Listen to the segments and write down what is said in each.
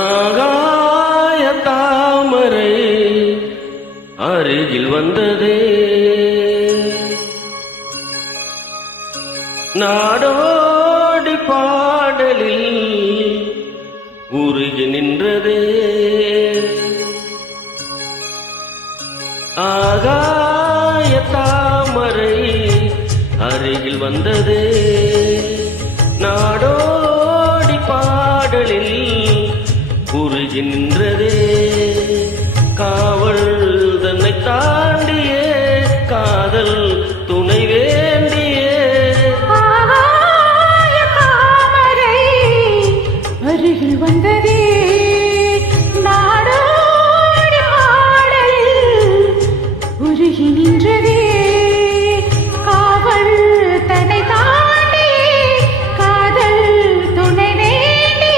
ஆகாய தாமரை அருகில் வந்ததே, நாடோடி பாடலில் உருகி நின்றதே. ஆகாய தாமரை அருகில் வந்ததே, நாடோடி பாடலில் உருகி நின்றதே. காவல் தன்னை தாண்டியே காதல் துணை வேண்டியே. ஆகாய தாமரை அருகில் வந்ததே, நாடோடி பாடலில் உருகி நின்றதே. காவல் தன்னை தாண்டி காதல் துணை வேண்டி.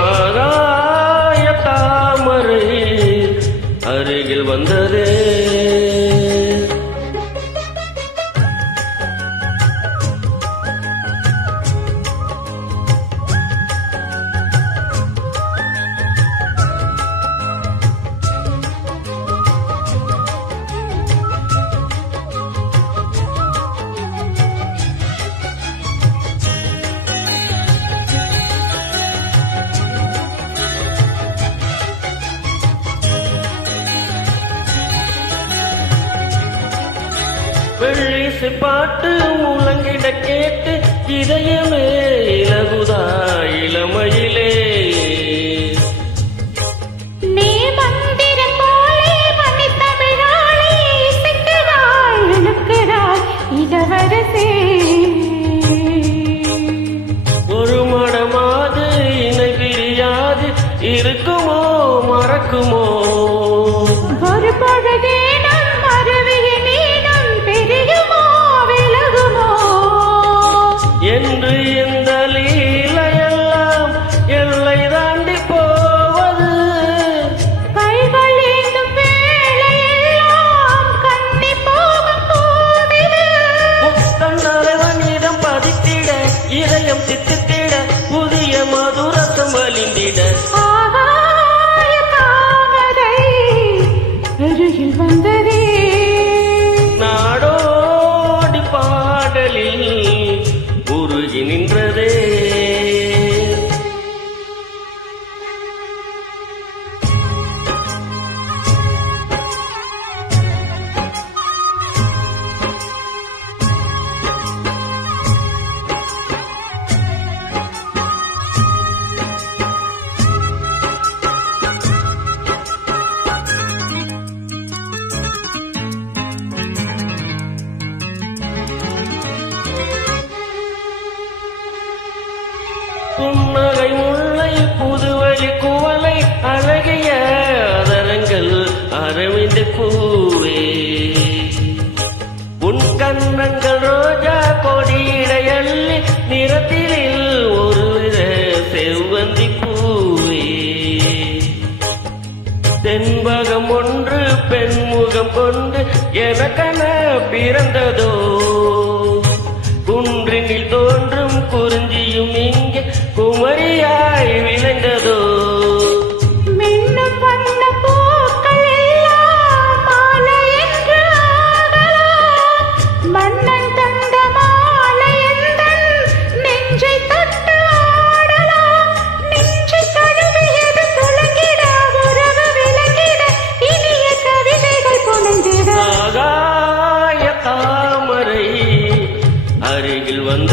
ஆகாய தாமரை அருகில் வந்ததே. வெள்ளிசை பாட்டு முழங்கிட கேட்டு இதயமே இலகுதா இளமையிலே. நீ மந்திரம் போலே மணித்தமிழாளே இசைக்கிறாய் இழுக்கிறாய் இளவரசே. ஒரு மடமாது இணை பிரியாது இருக்குமோ மறக்குமோ. ஒரு பொழுதேனும் மறுவிய நீனும் பிரியுமோ விலகுமோ என்று இந்த லீலையெல்லாம் எல்லை தாண்டி போவது. கைகள் ஏந்தும் வேளையெல்லாம் கண்ணி போகும் போதில் முத்தந்தலைவனிடம் பதித்திட இதயம் தித்தித்திட புதிய மதுரசம் வலிந்திட. ஆகாய தாமரை அருகில் வந்ததே, நாடோடி பாடலில் உருகி நின்றதே. புன்னகை முல்லை புதுவழி குவலை அழகிய அதரங்கள் அரவிந்த பூவே. உன் கண்ணங்கள் ரோஜா கொடியிடையள்ளி நிறத்திலில் ஒருவித செவ்வந்தி பூவே. தென்பகம் ஒன்று பெண்முகம் கொண்டு எனக்கென பிறந்ததோ. குன்றினில் தோன்றும் குறிஞ்சியும் இங்கே குமரியாய் விளைந்ததோ. மின்னும் வண்ண பூக்கள் எல்லாம் மாலை என்று ஆடலாம். மன்னன் தந்த மாலை எந்தன் நெஞ்சை தொட்டு ஆடலாம். நெஞ்சை தழுவியது துலங்கிட உறவு விளங்கிட இனிய கவிதைகள் புனைந்திட. ஆகாய தாமரை அருகில் வந்த